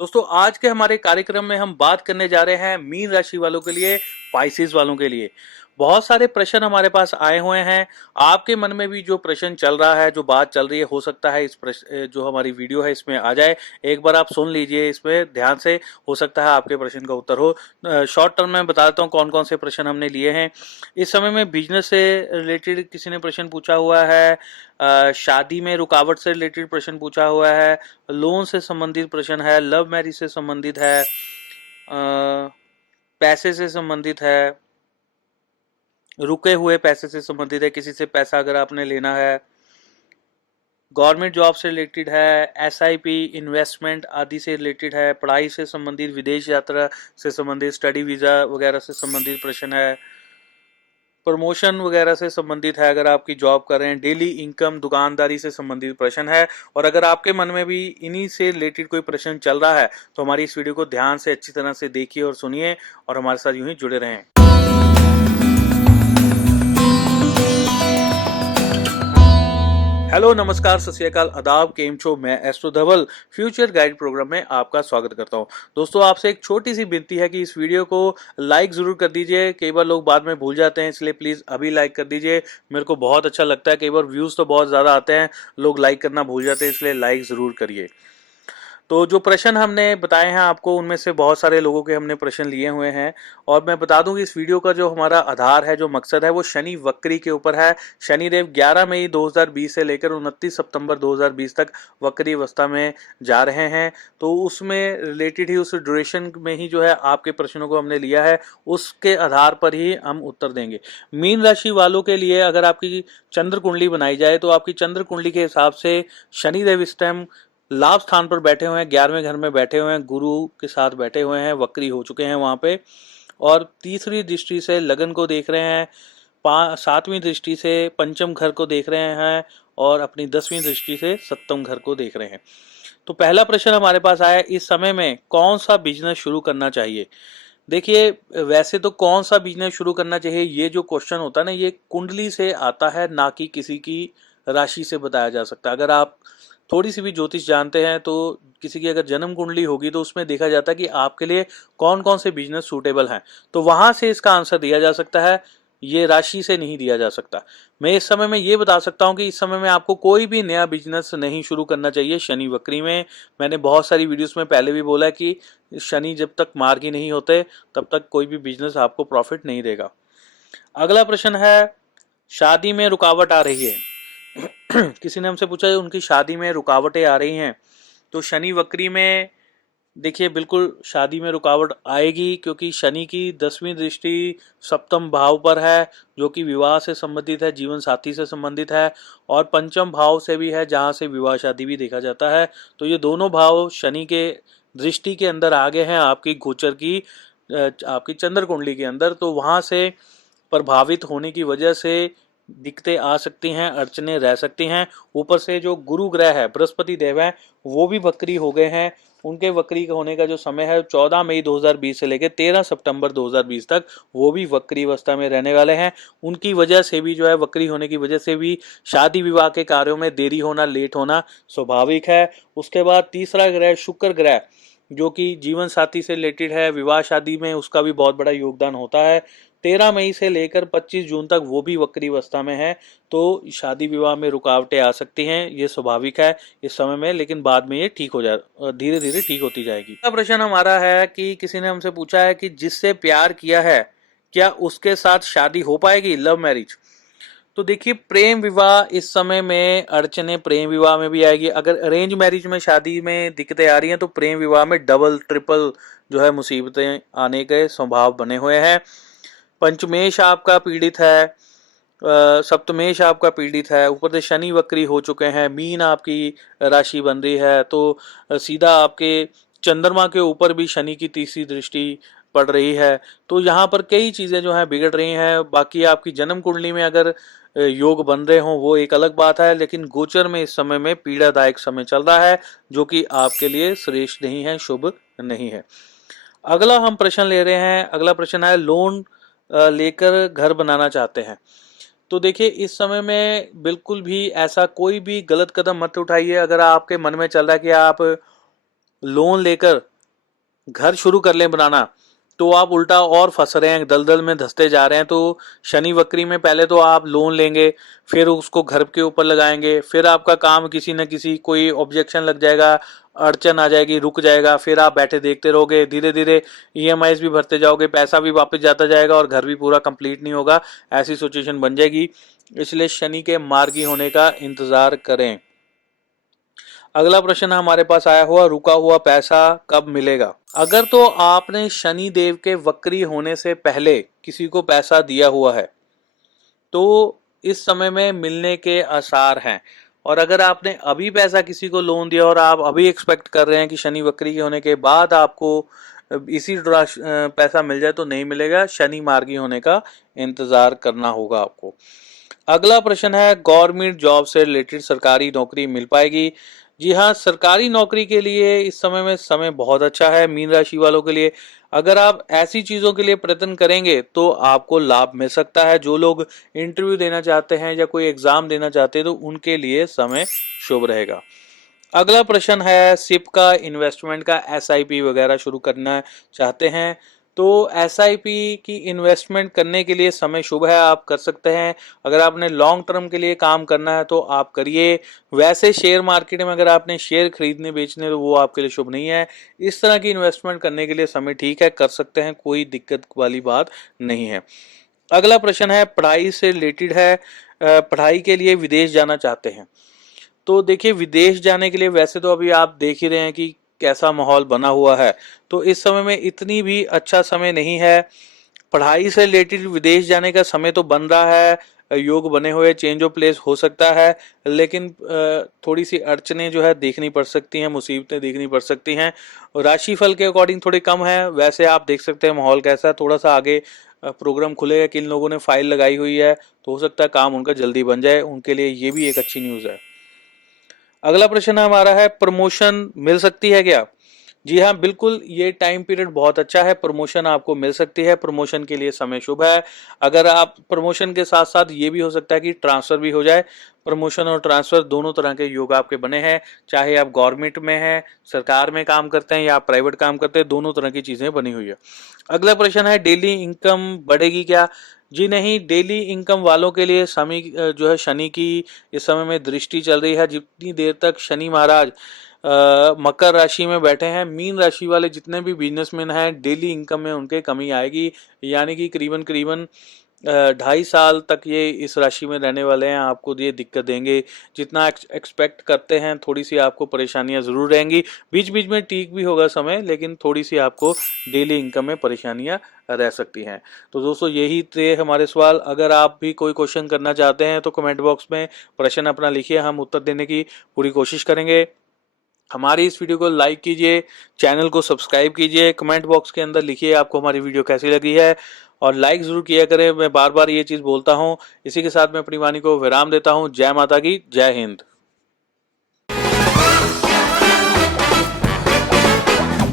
दोस्तों आज के हमारे कार्यक्रम में हम बात करने जा रहे हैं मीन राशि वालों के लिए, पाइसेस वालों के लिए। बहुत सारे प्रश्न हमारे पास आए हुए हैं। आपके मन में भी जो प्रश्न चल रहा है, जो बात चल रही है, हो सकता है इस प्रश्न जो हमारी वीडियो है इसमें आ जाए। एक बार आप सुन लीजिए इसमें ध्यान से, हो सकता है आपके प्रश्न का उत्तर हो। शॉर्ट टर्म में बता देता हूँ कौन कौन से प्रश्न हमने लिए हैं। इस समय में बिजनेस से रिलेटेड किसी ने प्रश्न पूछा हुआ है, शादी में रुकावट से रिलेटेड प्रश्न पूछा हुआ है, लोन से संबंधित प्रश्न है, लव मैरिज से संबंधित है, पैसे से संबंधित है, रुके हुए पैसे से संबंधित है, किसी से पैसा अगर आपने लेना है, गवर्नमेंट जॉब से रिलेटेड है, एसआईपी इन्वेस्टमेंट आदि से रिलेटेड है, पढ़ाई से संबंधित, विदेश यात्रा से संबंधित, स्टडी वीजा वगैरह से संबंधित प्रश्न है, प्रमोशन वगैरह से संबंधित है अगर आपकी जॉब कर रहे हैं, डेली इनकम, दुकानदारी से संबंधित प्रश्न है। और अगर आपके मन में भी इन्हीं से रिलेटेड कोई प्रश्न चल रहा है तो हमारी इस वीडियो को ध्यान से अच्छी तरह से देखिए और सुनिए और हमारे साथ यूं ही जुड़े रहें। हेलो, नमस्कार, सत श्री अकाल, आदाब, केम छो। मैं एस्ट्रो धवल फ्यूचर गाइड प्रोग्राम में आपका स्वागत करता हूं। दोस्तों आपसे एक छोटी सी विनती है कि इस वीडियो को लाइक जरूर कर दीजिए। कई बार लोग बाद में भूल जाते हैं, इसलिए प्लीज अभी लाइक कर दीजिए। मेरे को बहुत अच्छा लगता है। कई बार व्यूज तो बहुत ज्यादा आते हैं, लोग लाइक करना भूल जाते हैं, इसलिए लाइक जरूर करिए। तो जो प्रश्न हमने बताए हैं आपको, उनमें से बहुत सारे लोगों के हमने प्रश्न लिए हुए हैं। और मैं बता दूं कि इस वीडियो का जो हमारा आधार है, जो मकसद है, वो शनि वक्री के ऊपर है। शनिदेव 11 मई 2020 से लेकर 29 सितंबर 2020 तक वक्री अवस्था में जा रहे हैं। तो उसमें रिलेटेड ही, उस ड्यूरेशन में ही जो है आपके प्रश्नों को हमने लिया है, उसके आधार पर ही हम उत्तर देंगे। मीन राशि वालों के लिए अगर आपकी चंद्र कुंडली बनाई जाए तो आपकी चंद्र कुंडली के हिसाब से शनिदेव इस टाइम लाभ स्थान पर बैठे हुए हैं, 11वें घर में बैठे हुए हैं, गुरु के साथ बैठे हुए हैं, वक्री हो चुके हैं वहां पे। और तीसरी दृष्टि से लगन को देख रहे हैं, 7वीं दृष्टि से पंचम घर को देख रहे हैं और अपनी 10वीं दृष्टि से 7वें घर को देख रहे हैं। तो पहला प्रश्न हमारे पास आया, इस समय में कौन सा बिजनेस शुरू करना चाहिए। देखिए, वैसे तो कौन सा बिजनेस शुरू करना चाहिए, ये जो क्वेश्चन होता है ना, ये कुंडली से आता है, ना कि किसी की राशि से बताया जा सकता। अगर आप थोड़ी सी भी ज्योतिष जानते हैं तो किसी की अगर जन्म कुंडली होगी तो उसमें देखा जाता है कि आपके लिए कौन कौन से बिजनेस सूटेबल हैं, तो वहां से इसका आंसर दिया जा सकता है। ये राशि से नहीं दिया जा सकता। मैं इस समय में ये बता सकता हूं कि इस समय में आपको कोई भी नया बिजनेस नहीं शुरू करना चाहिए शनि वक्री में। मैंने बहुत सारी वीडियोस में पहले भी बोला है कि शनि जब तक मार्गी नहीं होते तब तक कोई भी बिजनेस आपको प्रॉफिट नहीं देगा। अगला प्रश्न है, शादी में रुकावट आ रही है। किसी ने हमसे पूछा उनकी शादी में रुकावटें आ रही हैं, तो शनि वक्री में देखिए बिल्कुल शादी में रुकावट आएगी, क्योंकि शनि की 10वीं दृष्टि सप्तम भाव पर है, जो कि विवाह से संबंधित है, जीवन साथी से संबंधित है, और पंचम भाव से भी है, जहां से विवाह शादी भी देखा जाता है। तो ये दोनों भाव शनि के दृष्टि के अंदर आगे हैं आपकी गोचर की, आपकी चंद्र कुंडली के अंदर। तो वहां से प्रभावित होने की वजह से दिक्कतें आ सकती हैं, अड़चने रह सकती हैं। ऊपर से जो गुरु ग्रह है, बृहस्पति देव है, वो भी वक्री हो गए हैं। उनके वक्री होने का जो समय है 14 मई 2020 से लेकर 13 सितंबर 2020 तक, वो भी वक्री अवस्था में रहने वाले हैं। उनकी वजह से भी जो है, वक्री होने की वजह से भी शादी विवाह के कार्यों में देरी होना, लेट होना स्वाभाविक है। उसके बाद तीसरा ग्रह शुक्र ग्रह, जो कि जीवन साथी से रिलेटेड है, विवाह शादी में उसका भी बहुत बड़ा योगदान होता है। 13 मई से लेकर 25 जून तक वो भी वक्री अवस्था में है। तो शादी विवाह में रुकावटें आ सकती हैं, ये स्वाभाविक है इस समय में, लेकिन बाद में ये ठीक हो जाए, धीरे धीरे ठीक होती जाएगी। अगला प्रश्न हमारा है कि किसी ने हमसे पूछा है कि जिससे प्यार किया है, क्या उसके साथ शादी हो पाएगी, लव मैरिज। तो देखिए, प्रेम विवाह इस समय में अड़चने प्रेम विवाह में भी आएगी। अगर अरेंज मैरिज में शादी में दिक्कतें आ रही हैं, तो प्रेम विवाह में डबल ट्रिपल जो है मुसीबतें आने के संभाव बने हुए हैं। पंचमेश आपका पीड़ित है, सप्तमेश आपका पीड़ित है, ऊपर से शनि वक्री हो चुके हैं, मीन आपकी राशि बन रही है, तो सीधा आपके चंद्रमा के ऊपर भी शनि की तीसरी दृष्टि पड़ रही है। तो यहाँ पर कई चीजें जो हैं बिगड़ रही हैं। बाकी आपकी जन्म कुंडली में अगर योग बन रहे हों वो एक अलग बात है, लेकिन गोचर में इस समय में पीड़ादायक समय चल रहा है, जो कि आपके लिए श्रेष्ठ नहीं है, शुभ नहीं है। अगला हम प्रश्न ले रहे हैं। अगला प्रश्न है, लोन लेकर घर बनाना चाहते हैं। तो देखिए, इस समय में बिल्कुल भी ऐसा कोई भी गलत कदम मत उठाइए। अगर आपके मन में चल रहा है कि आप लोन लेकर घर शुरू कर लें बनाना, तो आप उल्टा और फंस रहे हैं, दलदल में धंसते जा रहे हैं। तो शनि वक्री में पहले तो आप लोन लेंगे, फिर उसको घर के ऊपर लगाएंगे, फिर आपका काम किसी न किसी कोई ऑब्जेक्शन लग जाएगा, अड़चन आ जाएगी, रुक जाएगा, फिर आप बैठे देखते रहोगे, धीरे धीरे ईएमआईज भी भरते जाओगे, पैसा भी वापस जाता जाएगा और घर भी पूरा कंप्लीट नहीं होगा, ऐसी सिचुएशन बन जाएगी। इसलिए शनि के मार्गी होने का इंतजार करें। अगला प्रश्न हमारे पास आया हुआ, रुका हुआ पैसा कब मिलेगा। अगर तो आपने शनि देव के वक्री होने से पहले किसी को पैसा दिया हुआ है तो इस समय में मिलने के आसार हैं, और अगर आपने अभी पैसा किसी को लोन दिया और आप अभी एक्सपेक्ट कर रहे हैं कि शनि वक्री के होने के बाद आपको इसी पैसा मिल जाए, तो नहीं मिलेगा, शनि मार्गी होने का इंतजार करना होगा आपको। अगला प्रश्न है, गवर्नमेंट जॉब से रिलेटेड सरकारी नौकरी मिल पाएगी। जी हाँ, सरकारी नौकरी के लिए इस समय में समय बहुत अच्छा है मीन राशि वालों के लिए। अगर आप ऐसी चीजों के लिए प्रयत्न करेंगे तो आपको लाभ मिल सकता है। जो लोग इंटरव्यू देना चाहते हैं या कोई एग्जाम देना चाहते हैं तो उनके लिए समय शुभ रहेगा। अगला प्रश्न है, सिप का इन्वेस्टमेंट का एसआईपी वगैरह शुरू करना चाहते हैं तो एसआईपी की इन्वेस्टमेंट करने के लिए समय शुभ है, आप कर सकते हैं। अगर आपने लॉन्ग टर्म के लिए काम करना है तो आप करिए। वैसे शेयर मार्केट में अगर आपने शेयर खरीदने बेचने तो वो आपके लिए शुभ नहीं है। इस तरह की इन्वेस्टमेंट करने के लिए समय ठीक है, कर सकते हैं, कोई दिक्कत वाली बात नहीं है। अगला प्रश्न है, पढ़ाई से रिलेटेड है, पढ़ाई के लिए विदेश जाना चाहते हैं तो देखिए, विदेश जाने के लिए वैसे तो अभी आप देख ही रहे हैं कि कैसा माहौल बना हुआ है, तो इस समय में इतनी भी अच्छा समय नहीं है। पढ़ाई से रिलेटेड विदेश जाने का समय तो बन रहा है, योग बने हुए, चेंज ऑफ प्लेस हो सकता है, लेकिन थोड़ी सी अड़चने जो है देखनी पड़ सकती हैं, मुसीबतें देखनी पड़ सकती हैं। राशिफल के अकॉर्डिंग थोड़ी कम है, वैसे आप देख सकते हैं माहौल कैसा है। थोड़ा सा आगे प्रोग्राम खुलेगा, किन लोगों ने फाइल लगाई हुई है तो हो सकता है काम उनका जल्दी बन जाए, उनके लिए ये भी एक अच्छी न्यूज़ है। अगला प्रश्न हमारा है, प्रमोशन मिल सकती है क्या। जी हाँ, बिल्कुल, ये टाइम पीरियड बहुत अच्छा है, प्रमोशन आपको मिल सकती है, प्रमोशन के लिए समय शुभ है। अगर आप प्रमोशन के साथ साथ ये भी हो सकता है कि ट्रांसफर भी हो जाए। प्रमोशन और ट्रांसफर दोनों तरह के योग आपके बने हैं, चाहे आप गवर्नमेंट में हैं, सरकार में काम करते हैं या आप प्राइवेट काम करते हैं, दोनों तरह की चीजें बनी हुई है। अगला प्रश्न है, डेली इनकम बढ़ेगी क्या। जी नहीं, डेली इनकम वालों के लिए समय जो है शनि की इस समय में दृष्टि चल रही है। जितनी देर तक शनि महाराज मकर राशि में बैठे हैं, मीन राशि वाले जितने भी बिजनेसमैन हैं, डेली इनकम में उनके कमी आएगी, यानी कि करीबन करीबन 2.5 साल तक ये इस राशि में रहने वाले हैं, आपको ये दिक्कत देंगे। जितना एक्सपेक्ट करते हैं, थोड़ी सी आपको परेशानियां जरूर रहेंगी, बीच बीच में ठीक भी होगा समय, लेकिन थोड़ी सी आपको डेली इनकम में परेशानियां रह सकती हैं। तो दोस्तों, यही थे हमारे सवाल। अगर आप भी कोई क्वेश्चन करना चाहते हैं तो कमेंट बॉक्स में प्रश्न अपना लिखिए, हम उत्तर देने की पूरी कोशिश करेंगे। हमारी इस वीडियो को लाइक कीजिए, चैनल को सब्सक्राइब कीजिए, कमेंट बॉक्स के अंदर लिखिए आपको हमारी वीडियो कैसी लगी है, और लाइक जरूर किया करें। मैं बार बार ये चीज़ बोलता हूँ। इसी के साथ मैं अपनी वाणी को विराम देता हूँ। जय माता की, जय हिंद।